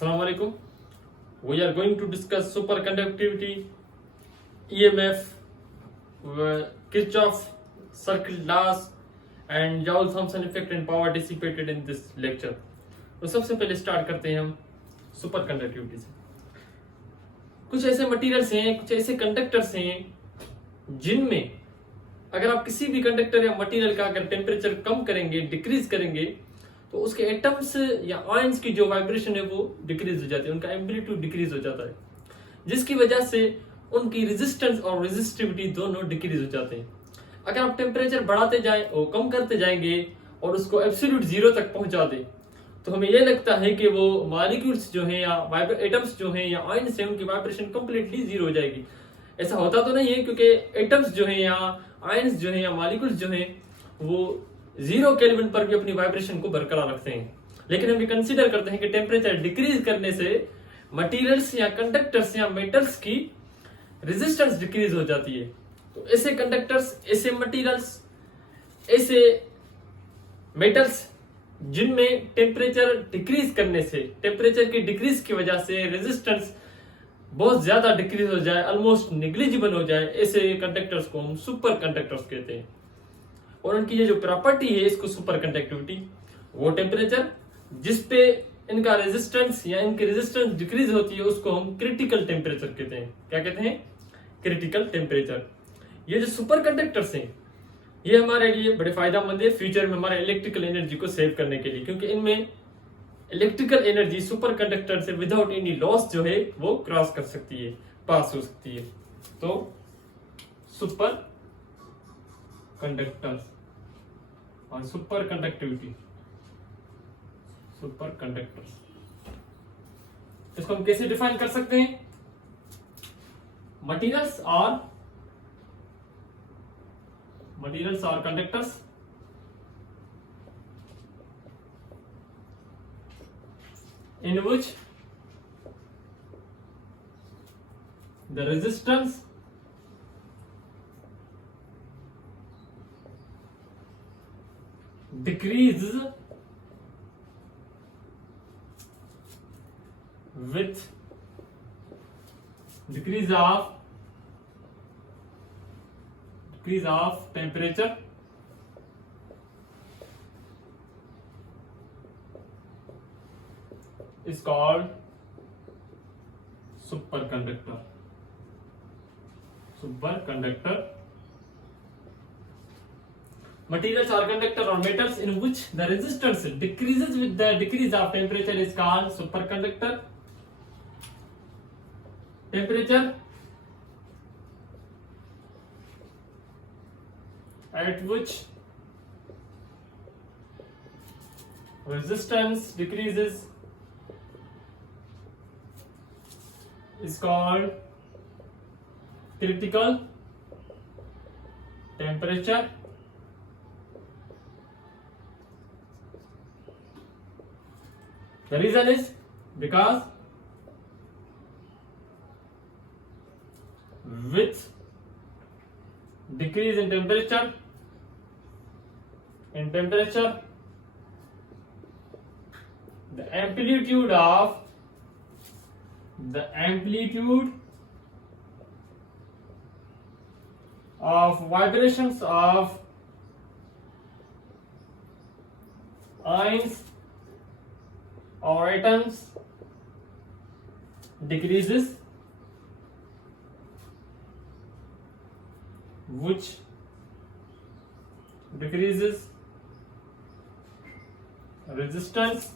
Assalamu alaikum. We are going to discuss superconductivity, EMF, Kirchhoff circuit laws, and Joule-Thomson effect and power dissipated in this lecture. तो सबसे पहले start करते हैं हम super conductivity से। कुछ ऐसे मटेरियल्स हैं, कुछ ऐसे कंडक्टर्स हैं जिनमें अगर आप किसी भी कंडक्टर या मटेरियल का अगर टेम्परेचर कम करेंगे, डिक्रीज करेंगे, तो उसके एटम्स या आयंस की जो वाइब्रेशन है वो डिक्रीज हो जाती है, उनका एम्पलीट्यूड डिक्रीज हो जाता है, जिसकी वजह से उनकी रेजिस्टेंस और रेजिस्टिविटी दोनों डिक्रीज हो जाते हैं। अगर आप टेम्परेचर बढ़ाते जाएं और कम करते जाएंगे और उसको एब्सोल्यूट जीरो तक पहुंचा दें, तो हमें यह लगता है कि वो मॉलिक्यूल्स जो हैं या एटम्स जो हैं या आयंस हैं उनकी वाइब्रेशन कंप्लीटली जीरो हो जाएगी। ऐसा होता तो नहीं है, क्योंकि एटम्स जो हैं या आयंस जो हैं या मॉलिक्यूल्स जो हैं वो 0 केल्विन पर भी अपनी वाइब्रेशन को बरकरार रखते हैं। लेकिन हम ये कंसीडर करते हैं कि टेम्परेचर डिक्रीज करने से मटेरियल्स या कंडक्टर्स या मेटल्स की रेजिस्टेंस डिक्रीज हो जाती है। तो ऐसे कंडक्टर्स, ऐसे मटेरियल्स, ऐसे मेटल्स जिनमें टेम्परेचर डिक्रीज करने से, टेम्परेचर की डिक्रीज की वजह से रेजिस्टेंस बहुत ज्यादा डिक्रीज हो जाए, ऑलमोस्ट निग्लिजिबल हो जाए, ऐसे कंडक्टर्स को हम सुपर कंडक्टर्स कहते हैं। और उनकी ये जो प्रॉपर्टी है इसको सुपर कंडक्टिविटी, वो टेम्परेचर जिस पे इनका रेजिस्टेंस या इनकी रेजिस्टेंस डिक्रीज होती है उसको हम क्रिटिकल टेम्परेचर कहते हैं। क्या कहते हैं? Critical temperature. ये जो सुपर कंडक्टर्स हैं ये हमारे लिए बड़े फायदेमंद है फ्यूचर में हमारे इलेक्ट्रिकल एनर्जी को सेव करने के लिए, क्योंकि इनमें इलेक्ट्रिकल एनर्जी सुपर कंडक्टर से विदाउट एनी लॉस जो है वो क्रॉस कर सकती है, पास हो सकती है। तो सुपर कंडक्टर्स और सुपर कंडक्टिविटी, सुपर कंडक्टर्स, इसको हम कैसे डिफाइन कर सकते हैं? मटेरियल्स और conductors in which the resistance decreases with decrease of temperature is called superconductor. Superconductor. Materials or conductor or metals in which the resistance decreases with the decrease of temperature is called superconductor. Temperature at which resistance decreases is called critical temperature. The reason is because with decrease in temperature, the amplitude of vibrations of ions or atoms decreases, which decreases resistance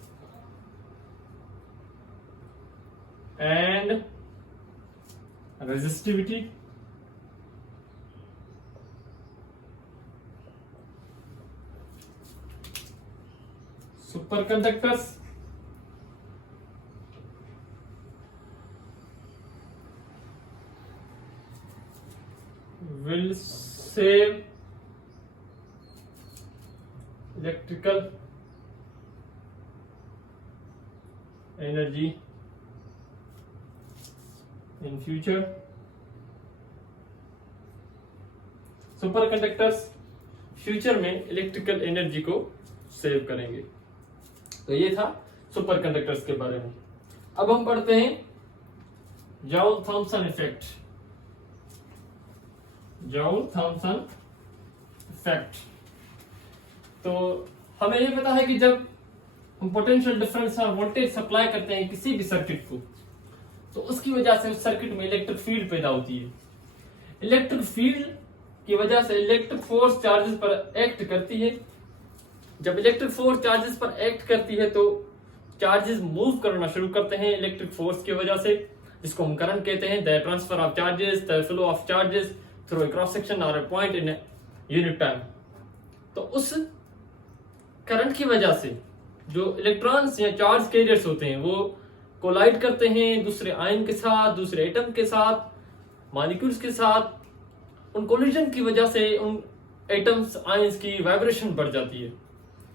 and resistivity. Superconductors will save electrical energy in future. Super conductors future में electrical energy को save करेंगे। तो ये था super conductors के बारे में। अब हम पढ़ते हैं Joule Thomson effect. Joule Thomson effect. तो हमें ये पता है कि जब हम पोटेंशियल डिफरेंस और वोल्टेज सप्लाई करते हैं किसी भी सर्किट को, तो उसकी वजह से उस सर्किट में इलेक्ट्रिक फील्ड पैदा होती है। इलेक्ट्रिक फील्ड की वजह से इलेक्ट्रिक फोर्स चार्जेस पर एक्ट करती है। जब इलेक्ट्रिक फोर्स चार्जेस पर एक्ट करती है तो चार्जेस मूव करना शुरू करते हैं इलेक्ट्रिक फोर्स की वजह से, जिसको हम करंट कहते हैं। The transfer of charges, the flow of charges through a cross section और ए पॉइंट इन यूनिट टाइम। तो उस करंट की वजह से जो इलेक्ट्रॉन्स या चार्ज कैरियर्स होते हैं वो कोलाइड करते हैं दूसरे आयन के साथ, दूसरे एटम के साथ, मॉलिक्यूल्स के साथ। उन कोलिजन की वजह से उन एटम्स आयंस की वाइब्रेशन बढ़ जाती है।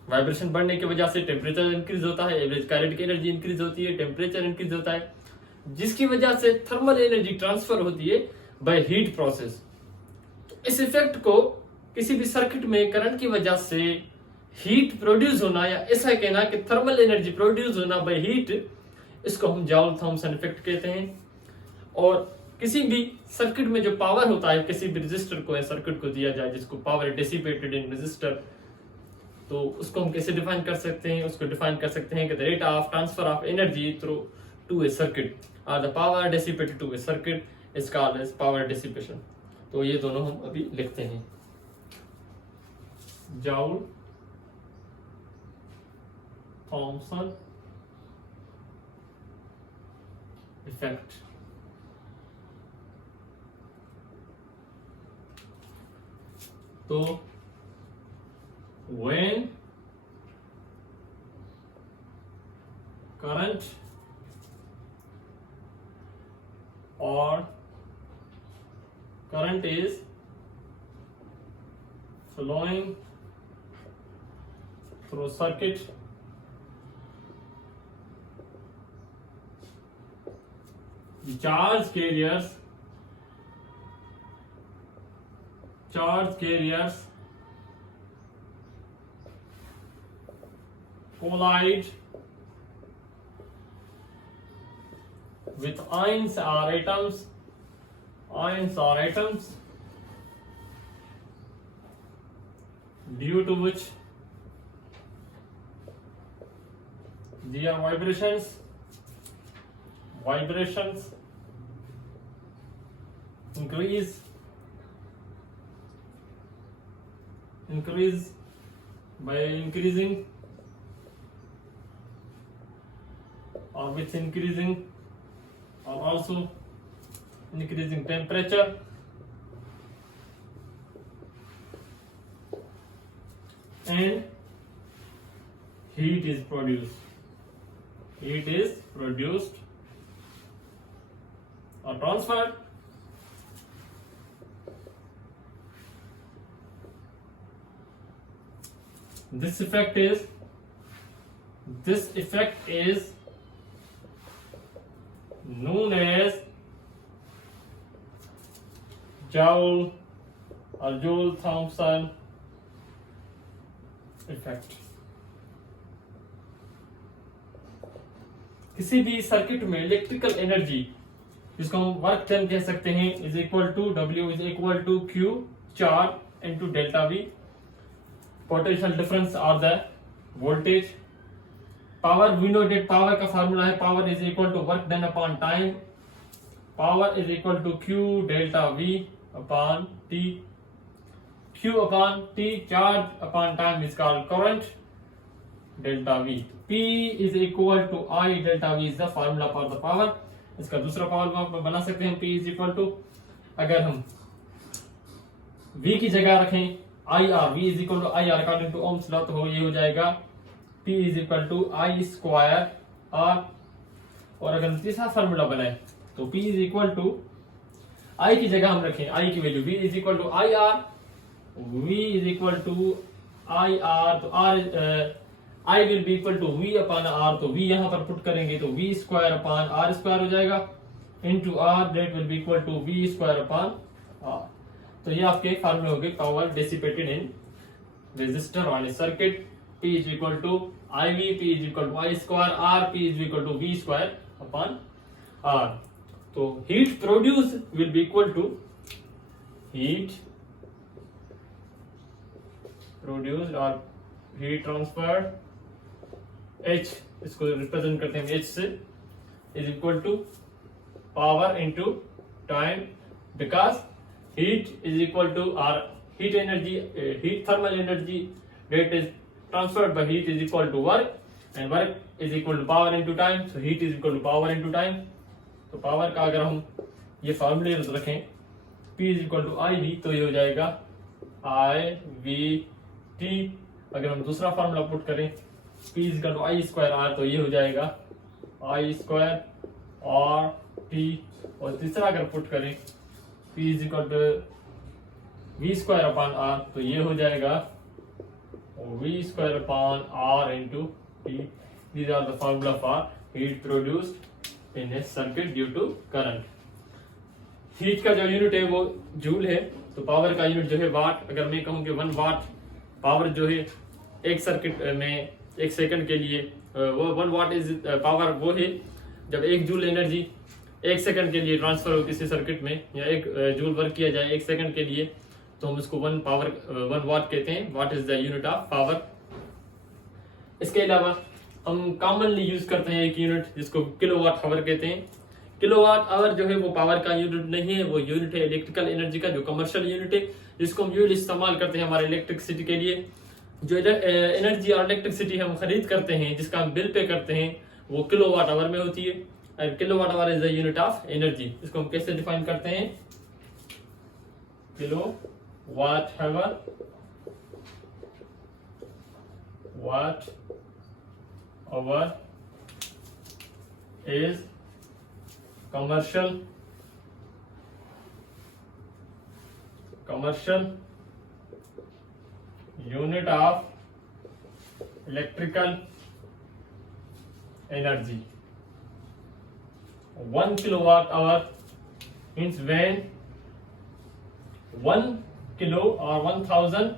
वाइब्रेशन बढ़ने की वजह से टेम्परेचर इंक्रीज होता है, एवरेज काइनेटिक एनर्जी इंक्रीज होती है, टेम्परेचर इंक्रीज होता है, जिसकी वजह से थर्मल एनर्जी ट्रांसफर होती है बाय हीट प्रोसेस। तो इस इफेक्ट को किसी भी सर्किट में करंट की वजह से हीट प्रोड्यूस होना, या ऐसा कहना कि थर्मल एनर्जी प्रोड्यूस होना बाय हीट, इसको हम जॉल थॉम्सन इफेक्ट कहते हैं। और किसी भी सर्किट में जो पावर होता है, किसी भी रेजिस्टर को या सर्किट को दिया जाए जिसको पावर डिसिपेटेड इन रेजिस्टर, तो उसको हम कैसे डिफाइन कर सकते हैं? उसको डिफाइन कर सकते हैं कि the rate of transfer of energy through to a circuit और the power dissipated to a circuit is called as power dissipation. तो ये दोनों हम अभी लिखते हैं। Joule Thomson effect. तो when current is flowing through circuit, charge carriers collide with ions or atoms, due to which their vibrations increase by increasing or with increasing or also increasing temperature, and heat is produced or transferred. This effect is known as Joule or Joule-Thomson effect। किसी भी circuit में electrical energy, जिसको हम work done कह सकते हैं, is equal to W is equal to Q charge into delta V। Potential difference और the voltage. Power, we know that power का फार्मूला है power is equal to work done upon time. Power is equal to Q delta V upon T। Q upon T charge upon time is called current delta V। P is equal to I delta V is the formula for the power. इसका दूसरा power बना सकते हैं P is equal to, अगर हम V की जगह रखें IR, V is equal to IR according to Ohm's law, तो ये हो जाएगा P is equal to I square R। और अगर हम तीसरा फार्मूला बनाए तो P is equal to I की जगह हम रखें I की value V is equal to IR, V is equal to IR, तो I will be equal to V upon R, तो V यहां पर पुट करेंगे तो V square upon R square हो जाएगा into R, that will be equal to V square upon R। तो ये आपके फार्मूले हो गए power dissipated in resistor on a circuit. P is equal to I V P is equal to I square R P is equal to V square upon R. तो heat produce will be equal to heat produced और heat transferred H, इसको represent करते हैं H से, is equal to power into time, because heat is equal to R heat energy, heat thermal energy that is transferred by heat is equal to work and work is equal to power into time, so heat is equal to power into time। तो power का अगर हम ये फॉर्मूले रखें P is equal to IV, तो ये हो जाएगा IVT। अगर हम दूसरा फॉर्मूला पुट करें P is equal to I square R, तो ये हो जाएगा I स्क्वायर RT। और तीसरा अगर पुट करें P is equal to V square upon R, तो ये हो जाएगा V square upon R into T। These are the formula for heat produced in a circuit due to current। Heat का जो यूनिट है वो जूल है, तो पावर का यूनिट जो है वाट। अगर मैं कहूँ कि 1 वाट पावर जो है एक सर्किट में 1 सेकंड के लिए, वो 1 वाट इज पावर वो है जब 1 जूल एनर्जी 1 सेकंड के लिए ट्रांसफर हो किसी सर्किट में, या 1 जूल वर्क किया जाए 1 सेकंड के लिए, तो हम इसको 1 वाट कहते हैं। What is the unit of power. इसके अलावा हम कॉमनली यूज करते हैं एक यूनिट जिसको किलोवाट आवर कहते हैं। किलोवाट आवर जो है वो पावर का यूनिट नहीं है, वो यूनिट है इलेक्ट्रिकल एनर्जी का, जो कमर्शियल यूनिट है, जिसको हम यूज इस्तेमाल करते हैं हमारे इलेक्ट्रिसिटी के लिए। जो एनर्जी और इलेक्ट्रिसिटी हम खरीद करते हैं, जिसका हम बिल पे करते हैं, वो किलोवाट आवर में होती है। और kilowatt hour is the unit of energy. इसको हम कैसे डिफाइन करते हैं? Kilo watt hour, watt hour is commercial unit of electrical energy। 1 kilowatt hour means when 1 kilo or 1000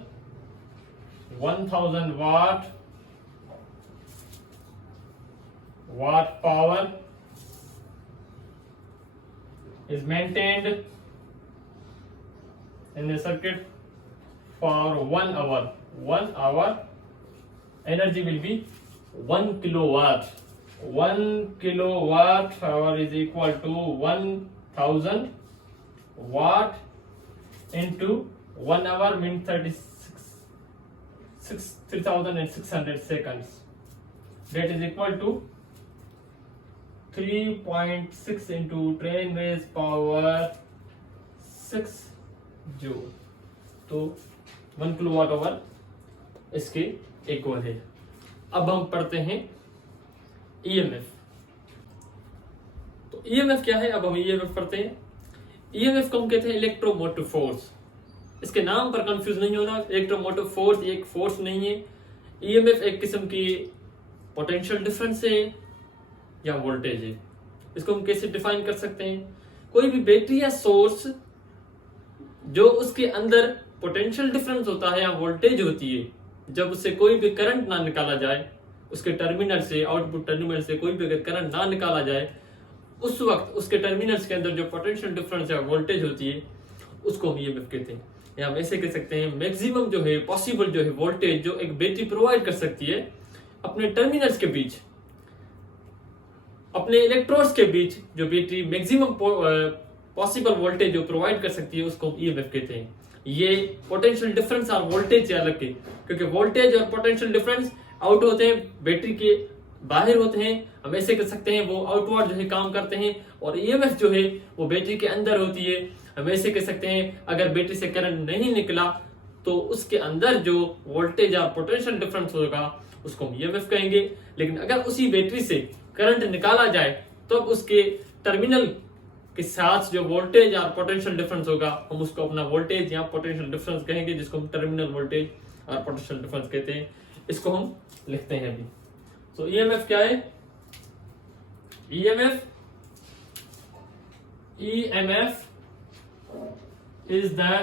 watt power is maintained in the circuit for 1 hour. 1 hour energy will be 1 kilowatt. 1 kilowatt hour is equal to 1000 watt into 1 hour means 3600 seconds। That is equal to 3.6 into 10 raised power 6 joule. तो 1 kilowatt hour इसके equal है। अब हम पढ़ते हैं EMF। तो EMF क्या है? अब हम EMF पढ़ते हैं। EMF को हम कहते हैं इलेक्ट्रोमोटिव फोर्स। इसके नाम पर कंफ्यूज नहीं होना, इलेक्ट्रोमोटिव फोर्स एक फोर्स नहीं है। EMF एक किस्म की पोटेंशियल डिफरेंस है या वोल्टेज है। इसको हम कैसे डिफाइन कर सकते हैं? कोई भी बैटरी या सोर्स जो उसके अंदर पोटेंशियल डिफरेंस होता है या वोल्टेज होती है, जब उससे कोई भी करंट ना निकाला जाए, उसके टर्मिनल से, आउटपुट टर्मिनल से कोई भी अगर करंट ना निकाला जाए, उस वक्त उसके टर्मिनल्स के अंदर जो पोटेंशियल डिफरेंस या वोल्टेज होती है उसको हम EMF कहते हैं। या हम ऐसे कह सकते हैं मैक्सिमम जो है पॉसिबल जो है वोल्टेज जो एक बैटरी प्रोवाइड कर सकती है अपने टर्मिनल्स के बीच, अपने इलेक्ट्रोड्स के बीच, जो बैटरी मैक्सिमम पॉसिबल वोल्टेज जो प्रोवाइड कर सकती है उसको हम EMF कहते हैं। ये पोटेंशियल डिफरेंस और वोल्टेज से अलग है, क्योंकि वोल्टेज और पोटेंशियल डिफरेंस आउट होते हैं, बैटरी के बाहर होते हैं। हम ऐसे कर सकते हैं वो आउटवर्ड जो है काम करते हैं, और EMF जो है वो बैटरी के अंदर होती है। हम ऐसे कह सकते हैं अगर बैटरी से करंट नहीं निकला तो उसके अंदर जो वोल्टेज और पोटेंशियल डिफरेंस होगा उसको हम EMF कहेंगे। लेकिन अगर उसी बैटरी से करंट निकाला जाए तो उसके टर्मिनल के साथ जो वोल्टेज और पोटेंशियल डिफरेंस होगा हम उसको अपना वोल्टेज या पोटेंशियल डिफरेंस कहेंगे, जिसको हम टर्मिनल वोल्टेज और पोटेंशियल डिफरेंस कहते हैं। इसको हम लिखते हैं अभी। तो EMF क्या है? EMF is the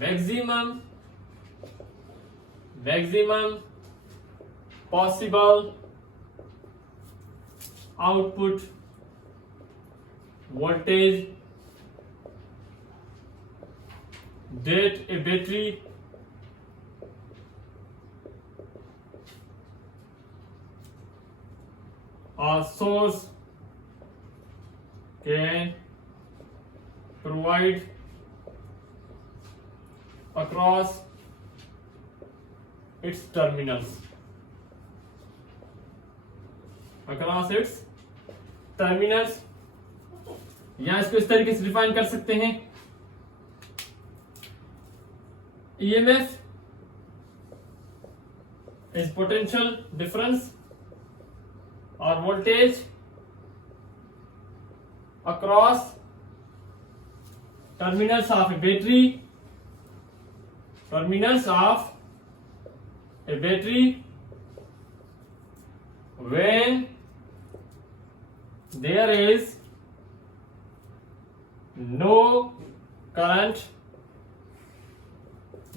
maximum possible output voltage that a battery or source can provide across its terminals. Across its terminals, या इसको इस तरीके से डिफाइन कर सकते हैं. EMF is potential difference or voltage across terminals of a battery. Terminals of a battery when there is no current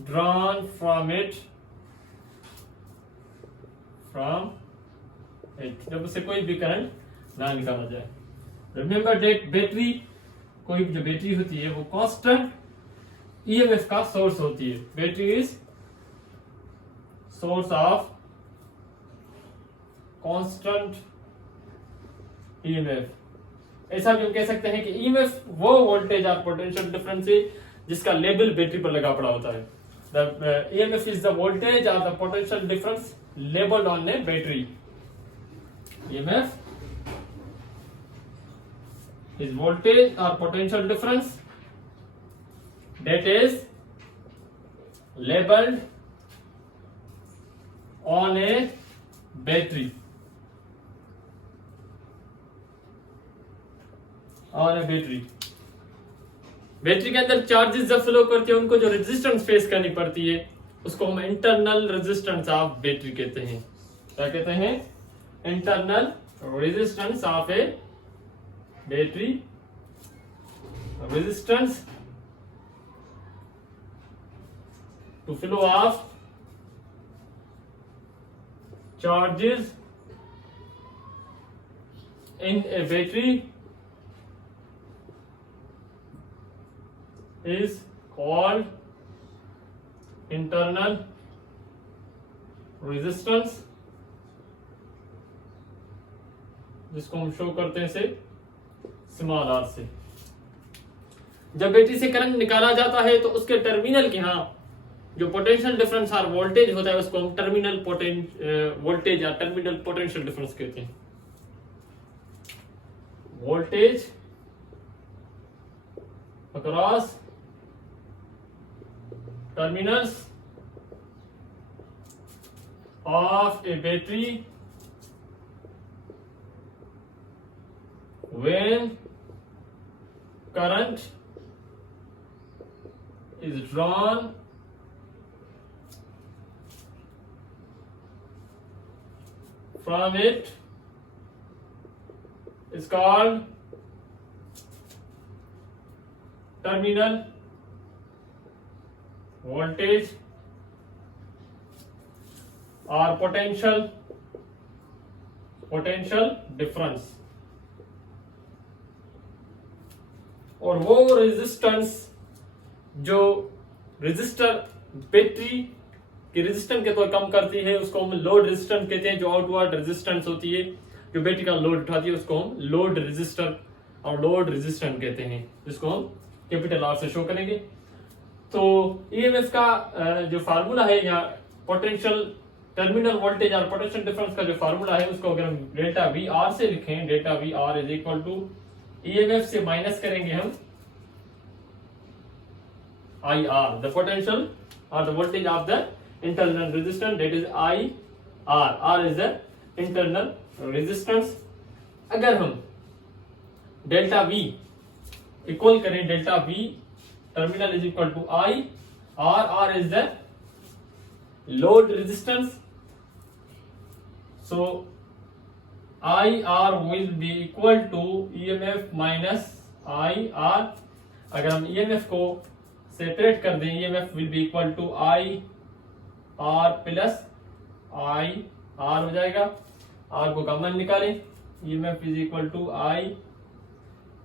drawn from it. जब उसे कोई भी करंट ना निकाला जाए. रिमेंबर दैट बैटरी, कोई जो बैटरी होती है वो कांस्टेंट ईएमएफ का सोर्स होती है. Battery is source of constant EMF. ऐसा भी हम कह सकते हैं कि ईएमएफ वो वोल्टेज और पोटेंशियल डिफरेंस है जिसका लेबल बैटरी पर लगा पड़ा होता है. The EMF is the voltage और the potential difference labeled on a battery. EMF is voltage or potential difference that is labeled on a battery. On a battery. Battery के अंदर चार्जेस जब flow करते हैं उनको जो रेजिस्टेंस फेस करनी पड़ती है उसको हम इंटरनल रेजिस्टेंस ऑफ बैटरी कहते हैं. क्या कहते हैं? Internal resistance of a battery. Resistance to flow of charges in a battery is called internal resistance, जिसको हम शो करते हैं से स्मॉल आर से. जब बैटरी से करंट निकाला जाता है तो उसके टर्मिनल के यहाँ जो पोटेंशियल डिफरेंस और वोल्टेज होता है उसको हम टर्मिनल वोल्टेज या टर्मिनल पोटेंशियल डिफरेंस कहते हैं. Voltage across terminals of a battery when current is drawn from it is called terminal voltage or potential difference. और वो रेजिस्टेंस जो रेजिस्टर बैटरी के रेजिस्टेंस के तो कम करती है उसको हम लोड रेजिस्टेंस कहते हैं. जो आउटवर्ड रेजिस्टेंस होती है जो बैटरी का लोड उठाती है उसको हम लोड रेजिस्टर और लोड रेजिस्टेंस कहते हैं, जिसको हम कैपिटल आर से शो करेंगे. तो ईएमएफ का जो फार्मूला है या पोटेंशियल टर्मिनल वोल्टेज और पोटेंशियल डिफरेंस का जो फार्मूला है उसको अगर हम डेल्टा वी आर से लिखें, delta V R is equal to EMF से माइनस करेंगे हम आई आर, द पोटेंशियल और the voltage of the internal resistance, that is I R. R is the internal resistance. अगर हम डेल्टा वी इक्वल करें, delta V terminal is equal to I R. R is the load resistance. So I R will be equal to EMF minus I R. अगर हम EMF को separate कर दें, EMF will be equal to I R plus I R हो जाएगा, R को common निकालें, EMF is equal to I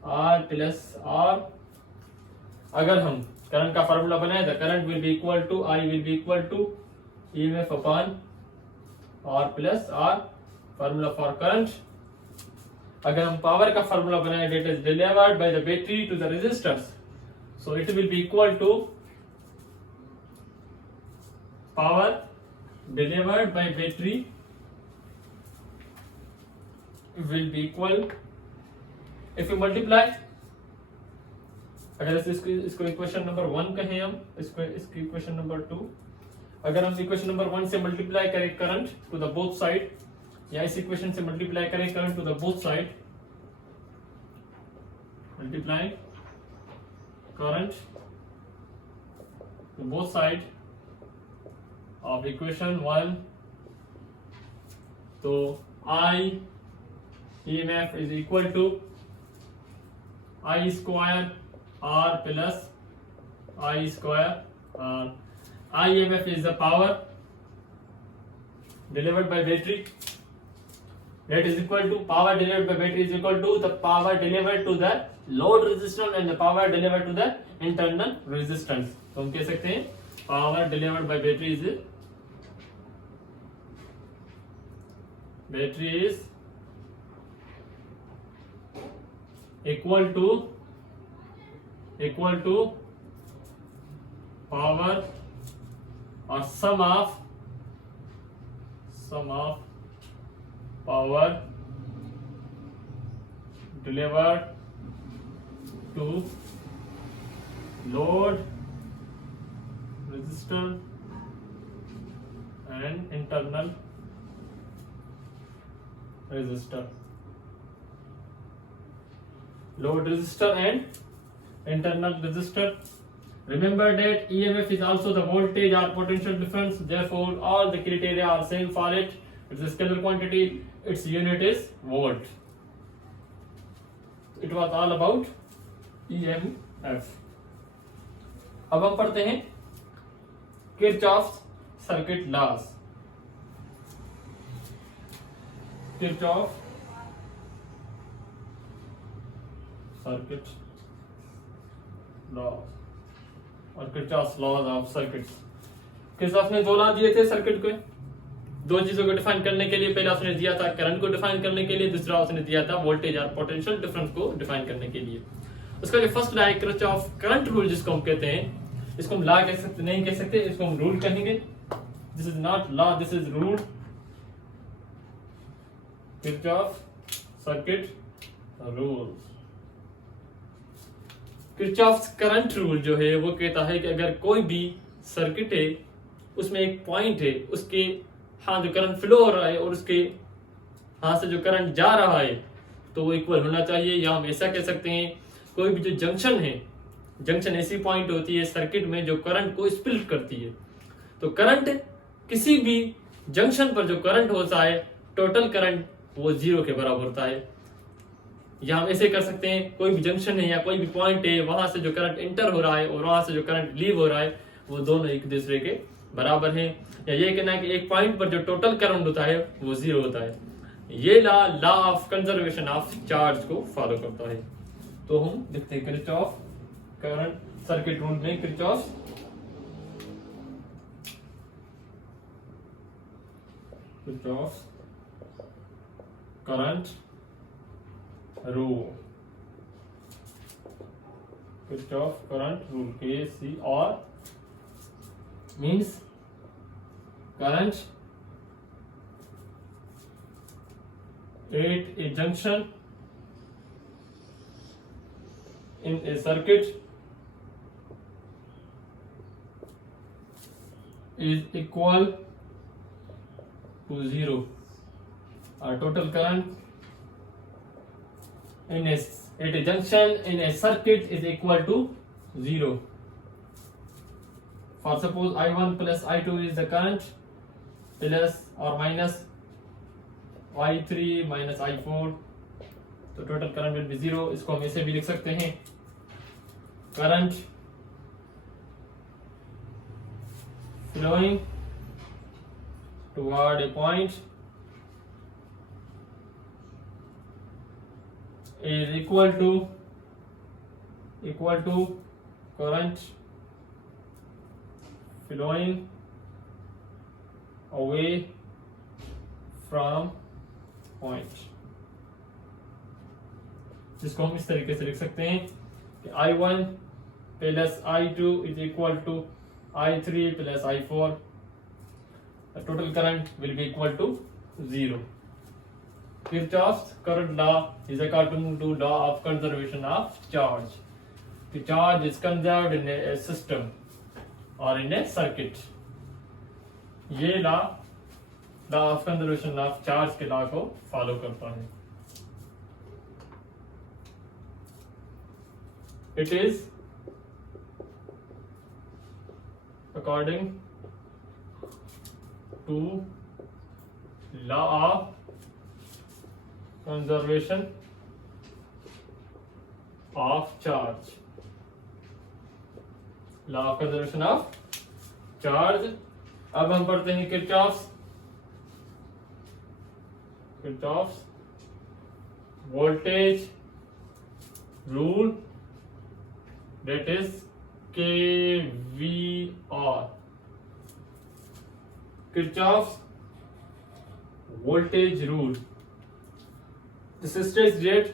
R plus R. अगर हम करंट का फार्मूला बनाए तो current will be equal to I will be equal to EMF upon R plus R, formula for current. अगर हम पावर का फार्मूला बनाए that is delivered by the battery to the resistors, so it will be equal to power delivered by battery will be equal, if you multiply, अगर इसको equation number 1 कहें हम, इसकी equation number 2, अगर हम equation number 1 से multiply करें current to the both side, या इस इक्वेशन से मल्टीप्लाई करें current to the both side, multiply current to both side of equation 1, तो I EMF is equal to I square R plus I square R. IEMF is the power delivered by battery. That is equal to power delivered by battery is equal to the power delivered to the load resistance and the power delivered to the internal resistance. तो हम कह सकते हैं power delivered by battery is equal to power or sum of power delivered to load resistor and internal resistor. Load resistor and internal resistor. Remember that EMF is also the voltage or potential difference. Therefore, all the criteria are same for it. It's a scalar quantity. Its unit is volt. It was all about EMF. अब हम पढ़ते हैं Kirchhoff's circuit laws. Kirchhoff circuit laws और Kirchhoff's laws of circuits. Kirchhoff ने दो law दिए थे circuit के, दो चीजों को डिफाइन करने के लिए. पहला उसने दिया था करंट को डिफाइन करने के लिए, दूसरा उसने दिया था वोल्टेज और पोटेंशियल डिफरेंस को डिफाइन करने के लिए. उसका जो फर्स्ट लॉ है किरचॉफ करंट रूल जिसको हम कहते हैं, इसको हम लॉ कह सकते नहीं कह सकते, इसको हम रूल कहेंगे. This is not law, this is rule. Kirchhoff circuit rule. Kirchhoff current rule जो है वो कहता है कि अगर कोई भी सर्किट है उसमें एक पॉइंट है, उसके हाँ जो करंट फ्लो हो रहा है और उसके हाँ से जो करंट जा रहा है तो वो इक्वल होना चाहिए. या हम ऐसा कह सकते हैं कोई भी जो जंक्शन है, जंक्शन ऐसी पॉइंट होती है सर्किट में जो करंट को स्प्लिट करती है. तो करंट किसी भी जंक्शन पर जो करंट होता है टोटल करंट वो जीरो के बराबर होता है. या हम ऐसे कर सकते हैं कोई भी जंक्शन है या कोई भी पॉइंट है, वहां से जो करंट एंटर हो रहा है और वहां से जो करंट लीव हो रहा है वो दोनों एक दूसरे के बराबर हैं. या ये कहना है कि एक पॉइंट पर जो टोटल करंट होता है वो जीरो होता है. ये law of conservation of charge को फॉलो करता है. तो हम देखते हैं किरचॉफ करंट सर्किट रूल में Kirchhoff current rule. Kirchhoff current rule KCR means current at a junction in a circuit is equal to zero. Total current at a junction in a circuit is equal to zero. For suppose I1 plus I2 is the current, plus or minus I3 minus I4, तो total current will be zero. इसको हम ऐसे भी लिख सकते हैं current flowing toward a point is equal to current flowing away from point, जिसको हम इस तरीके से लिख सकते हैं कि I1 plus I2 is equal to I3 plus I4. The total current will be equal to 0. Kirchhoff's current law is according to law of conservation of charge. The charge is conserved in a system or in a circuit. ये law of conservation of charge के law को follow करता है. It is according to law of conservation of charge. Law of conservation of charge. अब हम पढ़ते हैं Kirchhoff's voltage rule, that is KVR. Kirchhoff's voltage rule. This states that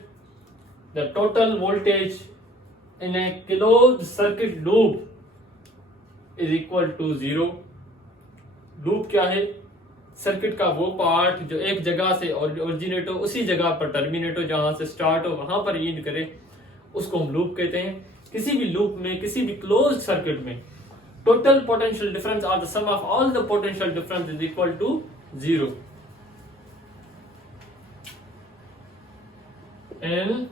the total voltage in a closed circuit loop is equal to 0. Loop क्या है? Circuit का वो part जो एक जगह से ओरिजिनेट हो, उसी जगह पर टर्मिनेट हो, जहां से स्टार्ट हो वहां पर एंड करे, उसको हम लूप कहते हैं. किसी भी लूप में, किसी भी क्लोज्ड सर्किट में टोटल पोटेंशियल डिफरेंस और the sum of all the potential difference is equal to 0. In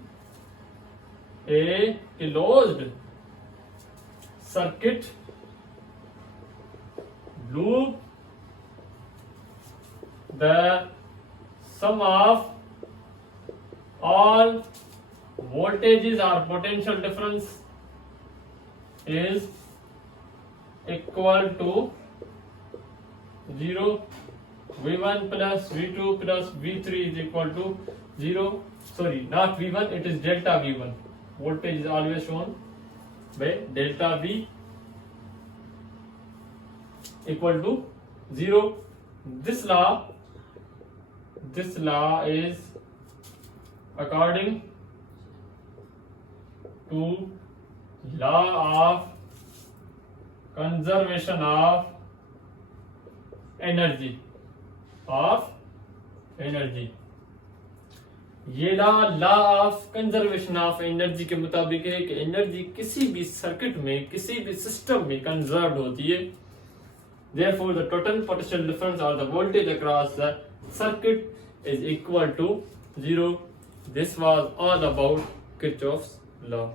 a closed circuit loop, the sum of all voltages or potential difference is equal to 0. V1 plus V2 plus V3 is equal to 0. Sorry, not V1, it is delta V1. Voltage is always shown by delta V equal to 0. This law is according to law of conservation of energy. ये law of conservation of energy के मुताबिक है कि energy किसी भी circuit में, किसी भी सिस्टम में कंजर्व्ड होती है. Therefore, the total potential difference or the voltage across the circuit is equal to 0. This was all about Kirchhoff's law.